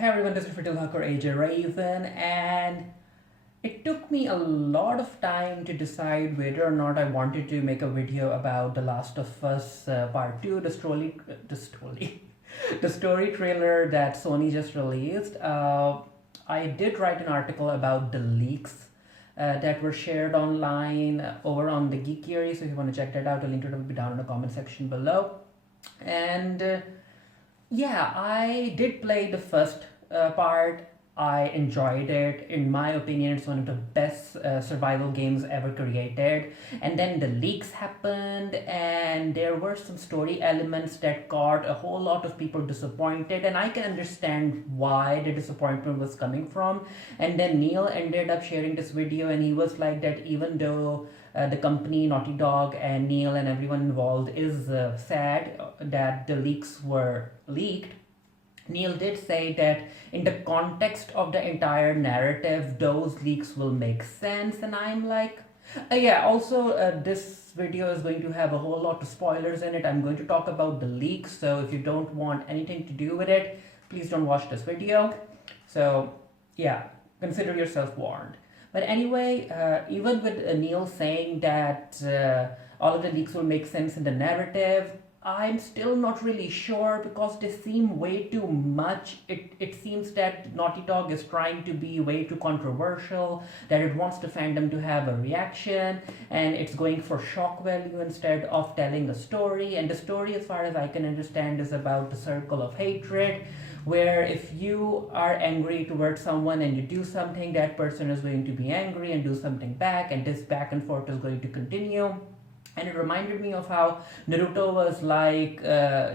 Hey everyone, this is Fatal Hacker AJ Raven, and it took me a lot of time to decide whether or not I wanted to make a video about The Last of Us Part 2, the story trailer that Sony just released. I did write an article about the leaks that were shared online over on the Geek Theory, so if you want to check that out, the link to it will be down in the comment section below. And yeah, I did play the first part. I enjoyed it. In my opinion, it's one of the best survival games ever created. And then the leaks happened, and there were some story elements that got a whole lot of people disappointed. And I can understand why the disappointment was coming from. And then Neil ended up sharing this video, and he was like that even though the company Naughty Dog and Neil and everyone involved is sad that the leaks were leaked. Neil did say that in the context of the entire narrative, those leaks will make sense, and I'm like, yeah, also, this video is going to have a whole lot of spoilers in it. I'm going to talk about the leaks, so if you don't want anything to do with it, please don't watch this video. So, yeah, consider yourself warned. But anyway, even with Neil saying that all of the leaks will make sense in the narrative, I'm still not really sure because they seem way too much. It seems that Naughty Dog is trying to be way too controversial, that it wants the fandom to have a reaction, and it's going for shock value instead of telling a story. And the story, as far as I can understand, is about the circle of hatred, where if you are angry towards someone and you do something, that person is going to be angry and do something back, and this back and forth is going to continue. And it reminded me of how Naruto was like,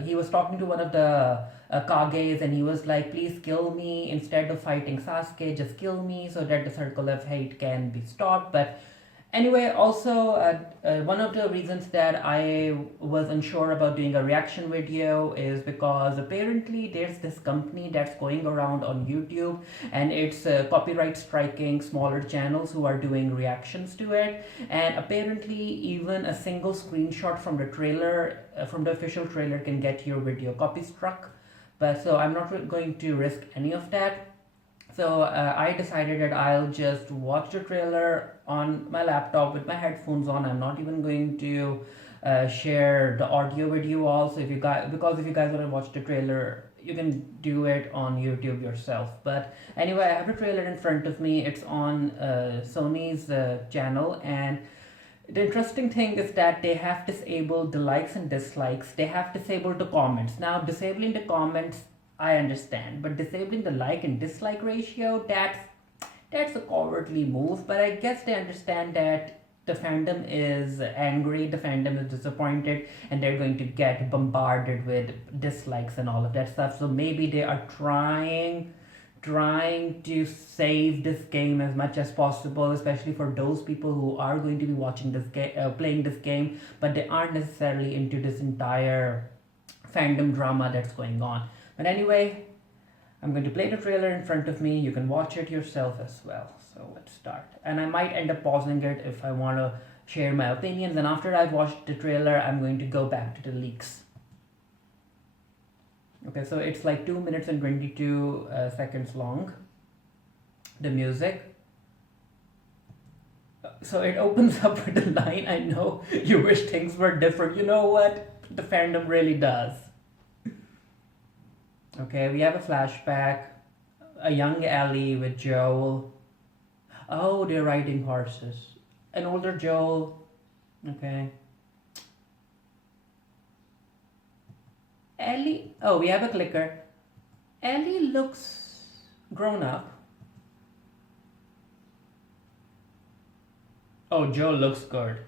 he was talking to one of the Kages, and he was like, please kill me instead of fighting Sasuke, just kill me so that the circle of hate can be stopped. But anyway, also, one of the reasons that I was unsure about doing a reaction video is because apparently there's this company that's going around on YouTube, and it's copyright striking smaller channels who are doing reactions to it. And apparently, even a single screenshot from the trailer, from the official trailer, can get your video copy struck. But so I'm not going to risk any of that. So I decided that I'll just watch the trailer on my laptop with my headphones on. I'm not even going to share the audio with you all. So if you guys, because if you guys want to watch the trailer, you can do it on YouTube yourself. But anyway, I have the trailer in front of me. It's on Sony's channel, and the interesting thing is that they have disabled the likes and dislikes. They have disabled the comments. Now, disabling the comments, I understand, but disabling the like and dislike ratio, that's a cowardly move. But I guess they understand that the fandom is angry, the fandom is disappointed, and they're going to get bombarded with dislikes and all of that stuff. So maybe they are trying to save this game as much as possible, especially for those people who are going to be watching this game, playing this game, but they aren't necessarily into this entire fandom drama that's going on. But anyway, I'm going to play the trailer in front of me. You can watch it yourself as well. So let's start. And I might end up pausing it if I want to share my opinions. And after I've watched the trailer, I'm going to go back to the leaks. Okay, so it's like 2 minutes and 22 seconds long. The music. So it opens up with the line, I know you wish things were different. You know what? The fandom really does. Okay, we have a flashback. A young Ellie with Joel. Oh, they're riding horses. An older Joel. Okay. Ellie. Oh, we have a clicker. Ellie looks grown up. Oh, Joel looks good.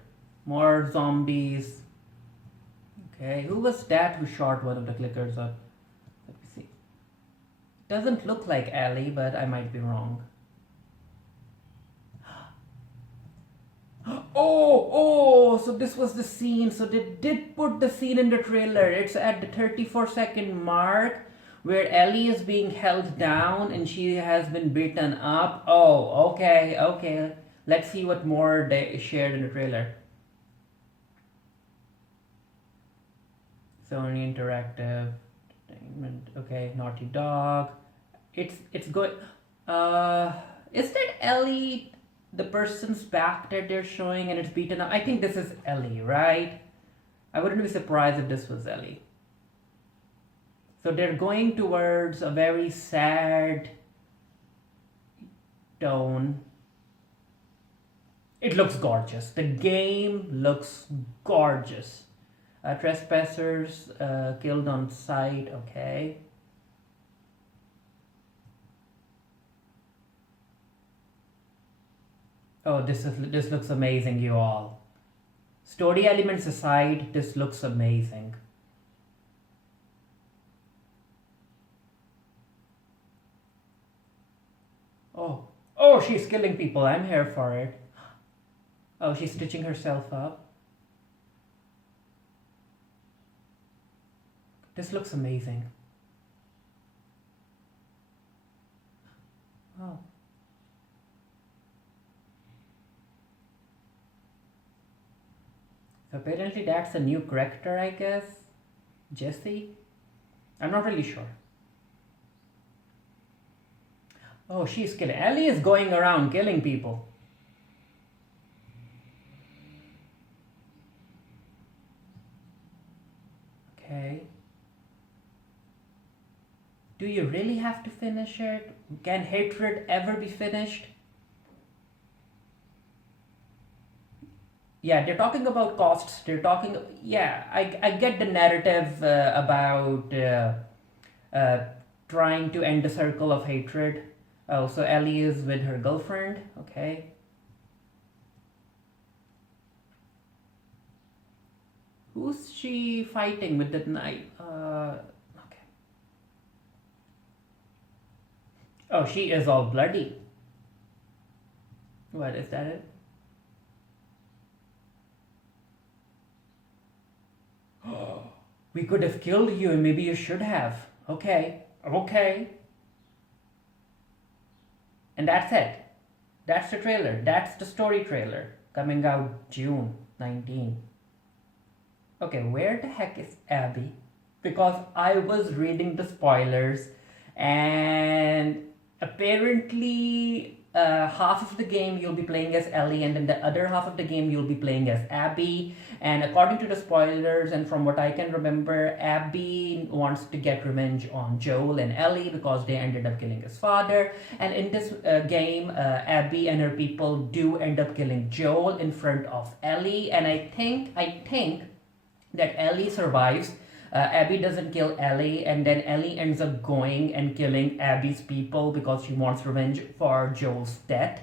More zombies. Okay, who was that who shot one of the clickers up? Let me see. Doesn't look like Ellie, but I might be wrong. Oh, so this was the scene. So they did put the scene in the trailer. It's at the 34-second mark where Ellie is being held down and she has been beaten up. Oh, okay. Let's see what more they shared in the trailer. Sony Interactive Entertainment. Okay, Naughty Dog. It's going. Uh, is that Ellie, the person's back that they're showing, and it's beaten up? I think this is Ellie, right? I wouldn't be surprised if this was Ellie. So they're going towards a very sad tone. It looks gorgeous. The game looks gorgeous. Trespassers killed on sight. Okay. Oh, this looks amazing, you all. Story elements aside, this looks amazing. Oh, she's killing people. I'm here for it. Oh, she's stitching herself up. This looks amazing. Oh. So apparently that's a new character, I guess. Jesse? I'm not really sure. Oh, she's killing. Ellie is going around killing people. Okay. Do you really have to finish it? Can hatred ever be finished? Yeah, they're talking about costs. They're talking. Yeah, I get the narrative about uh, trying to end the circle of hatred. Oh, so Ellie is with her girlfriend. Okay. Who's she fighting with that knife? Okay. Oh, she is all bloody. What is that? It? We could have killed you, and maybe you should have. Okay. Okay. And that's it. That's the trailer. That's the story trailer. Coming out June 19. Okay, where the heck is Abby? Because I was reading the spoilers, and apparently half of the game you'll be playing as Ellie, and then the other half of the game you'll be playing as Abby. And according to the spoilers, and from what I can remember, Abby wants to get revenge on Joel and Ellie because they ended up killing his father. And in this game, Abby and her people do end up killing Joel in front of Ellie. And I think that Ellie survives. Abby doesn't kill Ellie, and then Ellie ends up going and killing Abby's people because she wants revenge for Joel's death.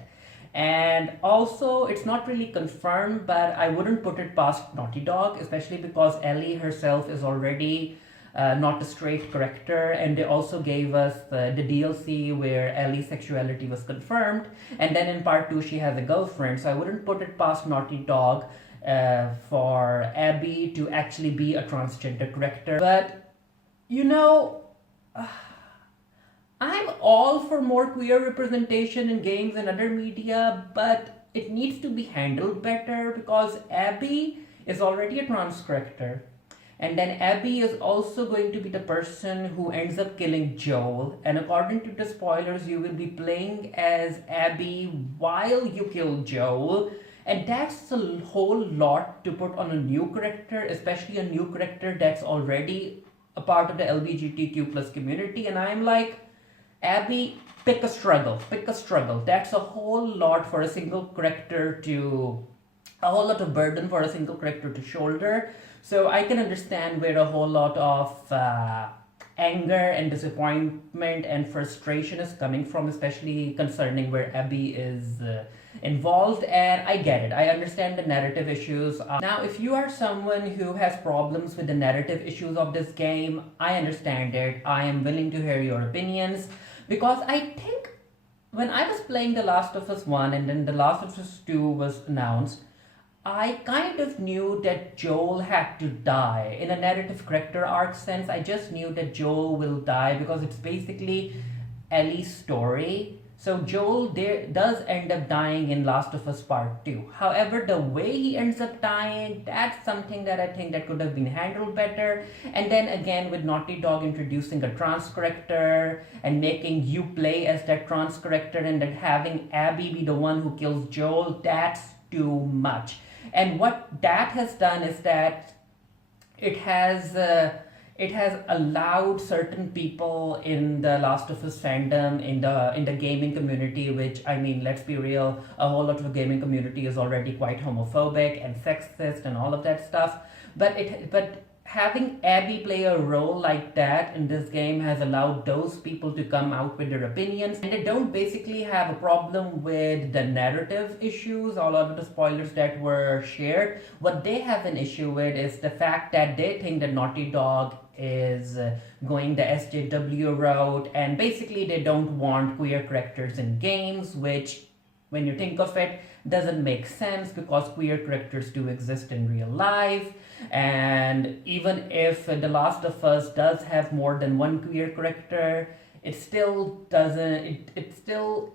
And also, it's not really confirmed, but I wouldn't put it past Naughty Dog, especially because Ellie herself is already not a straight character, and they also gave us the DLC where Ellie's sexuality was confirmed, and then in part 2 she has a girlfriend, so I wouldn't put it past Naughty Dog for Abby to actually be a transgender character. But, you know, I'm all for more queer representation in games and other media, but it needs to be handled better because Abby is already a trans character. And then Abby is also going to be the person who ends up killing Joel. And according to the spoilers, you will be playing as Abby while you kill Joel. And that's a whole lot to put on a new character, especially a new character that's already a part of the LGBTQ plus community. And I'm like, Abby, pick a struggle. That's a whole lot for a single character to, a whole lot of burden for a single character to shoulder. So I can understand where a whole lot of anger and disappointment and frustration is coming from, especially concerning where Abby is involved, and I get it. I understand the narrative issues. Now, if you are someone who has problems with the narrative issues of this game, I understand it. I am willing to hear your opinions because I think when I was playing The Last of Us 1 and then The Last of Us 2 was announced, I kind of knew that Joel had to die. In a narrative character arc sense, I just knew that Joel will die because it's basically Ellie's story. So Joel there does end up dying in Last of Us Part 2. However, the way he ends up dying, that's something that I think that could have been handled better. And then again, with Naughty Dog introducing a trans character and making you play as that trans character, and then having Abby be the one who kills Joel, that's too much. And what that has done is that it has it has allowed certain people in the Last of Us fandom, in the gaming community, which, I mean, let's be real, a whole lot of the gaming community is already quite homophobic and sexist and all of that stuff. But having Abby play a role like that in this game has allowed those people to come out with their opinions, and they don't basically have a problem with the narrative issues, all of the spoilers that were shared. What they have an issue with is the fact that they think that Naughty Dog is going the SJW route, and basically they don't want queer characters in games, which, when you think of it, doesn't make sense because queer characters do exist in real life. And even if The Last of Us does have more than one queer character, it still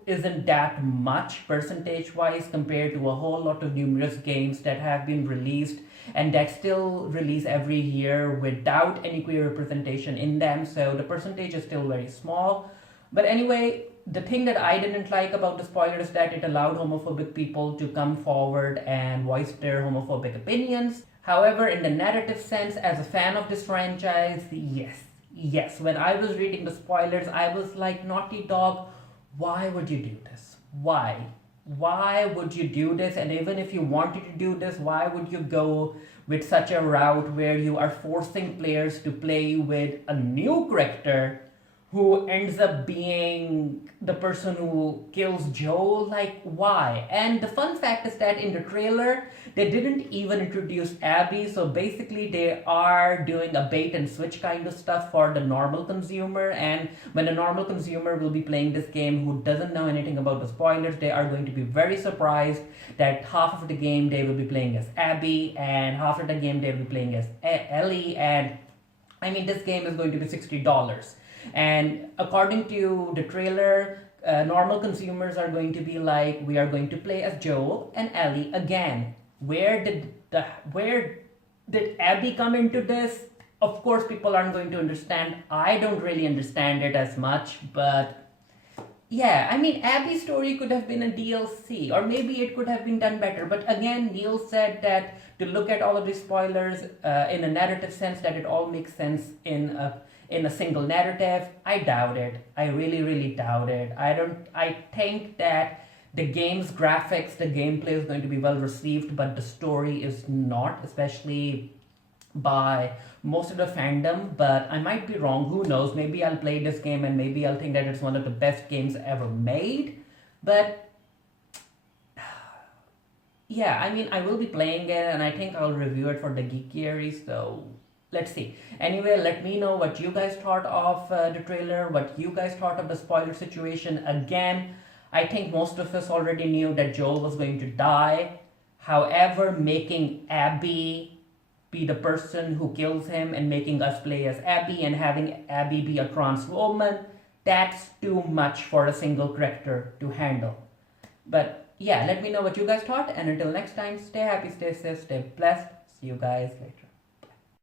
isn't that much percentage wise compared to a whole lot of numerous games that have been released and that still release every year without any queer representation in them. So the percentage is still very small. But anyway, the thing that I didn't like about the spoiler is that it allowed homophobic people to come forward and voice their homophobic opinions. However, in the narrative sense, as a fan of this franchise, yes, when I was reading the spoilers, I was like, Naughty Dog, why would you do this? Why? Why would you do this? And even if you wanted to do this, why would you go with such a route where you are forcing players to play with a new character who ends up being the person who kills Joel? Like, why? And the fun fact is that in the trailer, they didn't even introduce Abby, so basically they are doing a bait and switch kind of stuff for the normal consumer. And when a normal consumer will be playing this game who doesn't know anything about the spoilers, they are going to be very surprised that half of the game they will be playing as Abby, and half of the game they will be playing as Ellie. And I mean, this game is going to be $60. And according to the trailer, normal consumers are going to be like, we are going to play as Joel and Ellie again. Where did Abby come into this? Of course, people aren't going to understand. I don't really understand it as much, but yeah, I mean, Abby's story could have been a DLC, or maybe it could have been done better. But again, Neil said that to look at all of these spoilers in a narrative sense, that it all makes sense in a single narrative. I doubt it. I really, really doubt it. I think that the game's graphics, the gameplay is going to be well received, but the story is not, especially by most of the fandom. But I might be wrong. Who knows? Maybe I'll play this game and maybe I'll think that it's one of the best games ever made. But yeah, I mean, I will be playing it and I think I'll review it for the Geekiary, so let's see. Anyway, let me know what you guys thought of the trailer, what you guys thought of the spoiler situation. Again, I think most of us already knew that Joel was going to die. However, making Abby be the person who kills him and making us play as Abby and having Abby be a trans woman, that's too much for a single character to handle. But yeah, let me know what you guys thought, and until next time, stay happy, stay safe, stay blessed. See you guys later.